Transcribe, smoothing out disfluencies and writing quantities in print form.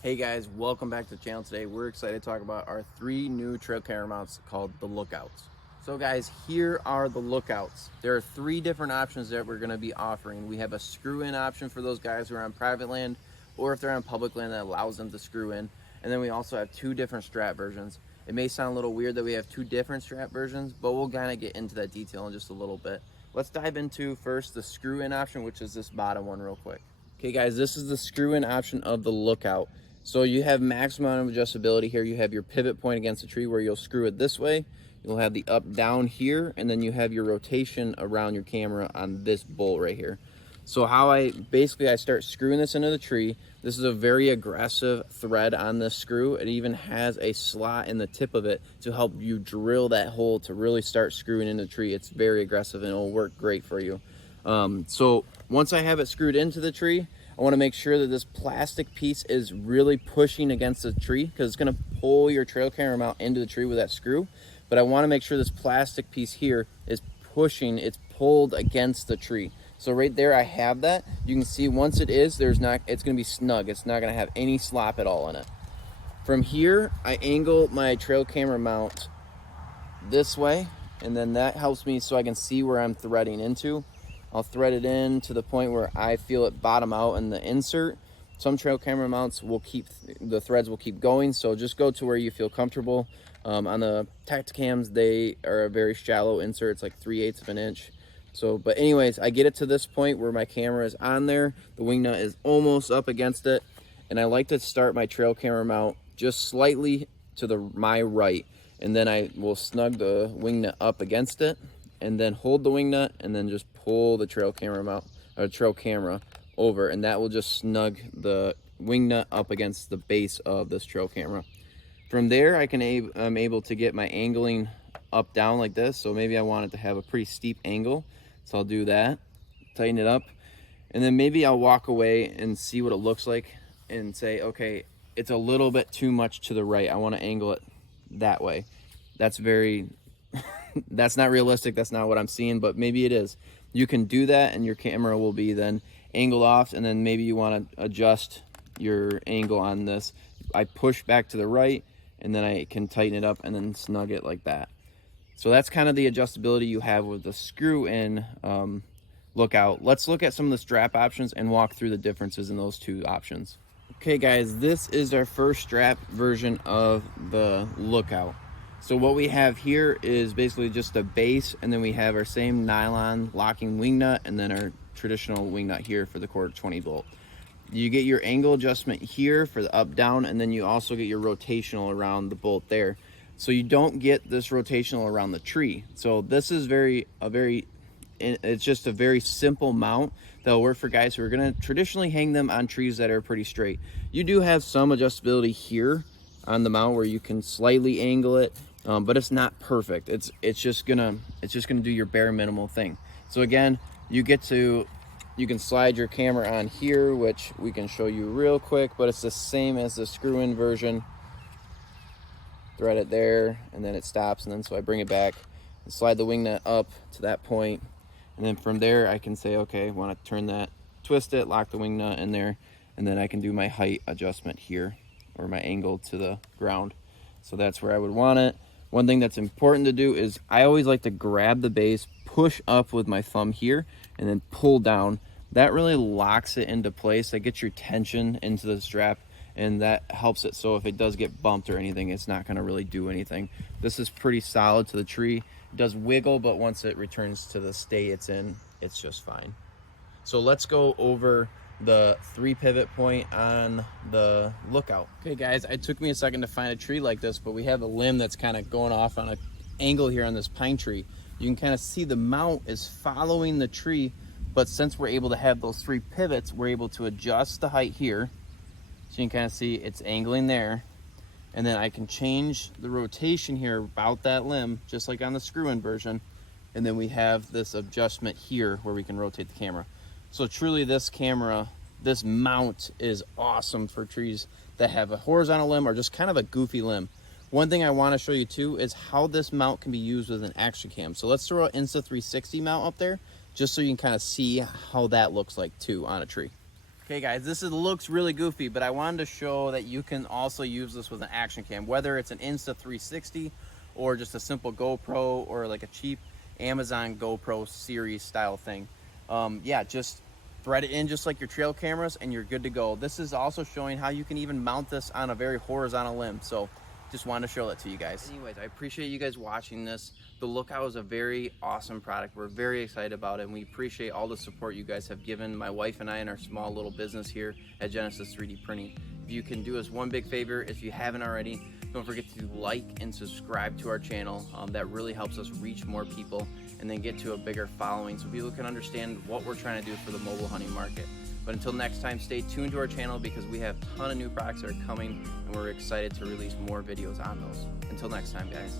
Hey guys, welcome back to the channel. Today we're excited to talk about our 3 new trail camera mounts called the Lookouts. So guys, here are the Lookouts. There are 3 different options that we're going to be offering. We have a screw-in option for those guys who are on private land, or if they're on public land that allows them to screw in. And then we also have 2 different strap versions. It may sound a little weird that we have 2 different strap versions, but we'll kind of get into that detail in just a little bit. Let's dive into first the screw-in option, which is this bottom one real quick. Okay guys, this is the screw-in option of the Lookout. So you have maximum amount of adjustability here. You have your pivot point against the tree where you'll screw it this way. You'll have the up down here, and then you have your rotation around your camera on this bolt right here. So how I start screwing this into the tree. This is a very aggressive thread on this screw. It even has a slot in the tip of it to help you drill that hole to really start screwing into the tree. It's very aggressive and it'll work great for you. So once I have it screwed into the tree, I want to make sure that this plastic piece is really pushing against the tree, because it's going to pull your trail camera mount into the tree with that screw. But I want to make sure this plastic piece here is pushing, it's pulled against the tree. So right there I have that. You can see once it is, it's going to be snug. It's not going to have any slop at all in it. From here, I angle my trail camera mount this way, and then that helps me so I can see where I'm threading into. I'll thread it in to the point where I feel it bottom out in the insert. Some trail camera mounts will the threads will keep going, so just go to where you feel comfortable. On the Tactacams, they are a very shallow insert. It's like 3/8 of an inch. So, but anyways, I get it to this point where my camera is on there. The wing nut is almost up against it, and I like to start my trail camera mount just slightly to my right, and then I will snug the wing nut up against it, and then hold the wing nut, and then just pull the trail camera mount or trail camera over, and that will just snug the wing nut up against the base of this trail camera. From there, I'm able to get my angling up down like this. So maybe I want it to have a pretty steep angle, so I'll do that, tighten it up, and then maybe I'll walk away and see what it looks like and say, okay, it's a little bit too much to the right. I want to angle it that way. That's that's not realistic. That's not what I'm seeing, but maybe it is. You can do that, and your camera will be then angled off, and then maybe you want to adjust your angle on this. I push back to the right, and then I can tighten it up and then snug it like that. So that's kind of the adjustability you have with the screw-in Lookout. Let's look at some of the strap options and walk through the differences in those 2 options. Okay guys, this is our first strap version of the Lookout. So what we have here is basically just a base, and then we have our same nylon locking wing nut, and then our traditional wing nut here for the 1/4 bolt. You get your angle adjustment here for the up down, and then you also get your rotational around the bolt there. So you don't get this rotational around the tree. So this is it's just a very simple mount that'll work for guys who are going to traditionally hang them on trees that are pretty straight. You do have some adjustability here on the mount where you can slightly angle it, but it's not perfect. It's just gonna do your bare minimal thing. So again, you can slide your camera on here, which we can show you real quick, but it's the same as the screw-in version. Thread it there, and then it stops, and then so I bring it back and slide the wing nut up to that point, and then from there I can say, okay, I want to turn that, twist it, lock the wing nut in there, and then I can do my height adjustment here, or my angle to the ground. So that's where I would want it. One thing that's important to do is I always like to grab the base, push up with my thumb here, and then pull down. That really locks it into place. That gets your tension into the strap, and that helps it so if it does get bumped or anything, it's not going to really do anything. This is pretty solid to the tree. It does wiggle, but once it returns to the state it's in, it's just fine. So let's go over the 3 pivot point on the Lookout. Okay guys, it took me a second to find a tree like this, but we have a limb that's kind of going off on an angle here on this pine tree. You can kind of see the mount is following the tree, but since we're able to have those 3 pivots, we're able to adjust the height here. So you can kind of see it's angling there, and then I can change the rotation here about that limb, just like on the screw-in version, and then we have this adjustment here where we can rotate the camera. So truly this mount is awesome for trees that have a horizontal limb or just kind of a goofy limb. One thing I want to show you too is how this mount can be used with an action cam. So let's throw an Insta360 mount up there just so you can kind of see how that looks like too on a tree. Okay guys, looks really goofy, but I wanted to show that you can also use this with an action cam, whether it's an Insta360 or just a simple GoPro or like a cheap Amazon GoPro series style thing. Yeah, just thread it in just like your trail cameras and you're good to go. This is also showing how you can even mount this on a very horizontal limb. So just wanted to show that to you guys. Anyways, I appreciate you guys watching this. The Lookout is a very awesome product. We're very excited about it, and we appreciate all the support you guys have given my wife and I in our small little business here at Genesis 3D Printing. If you can do us one big favor, if you haven't already, don't forget to like and subscribe to our channel. That really helps us reach more people and then get to a bigger following so people can understand what we're trying to do for the mobile hunting market. But until next time, stay tuned to our channel because we have a ton of new products that are coming and we're excited to release more videos on those. Until next time, guys.